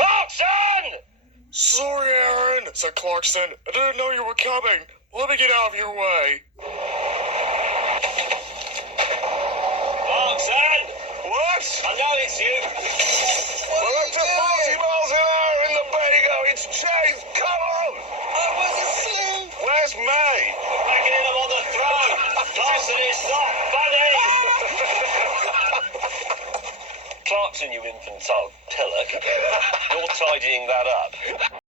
Clarkson! Sorry, Aaron, said Clarkson. I didn't know you were coming. Let me get out of your way. Clarkson! What? I know it's you. We're up to 40 miles an hour in the Bago. It's changed. Come on. I was asleep. Where's May? Backing him on the throne. Clarkson, it's not funny. Clarkson, you infantile pillock. You're tidying that up.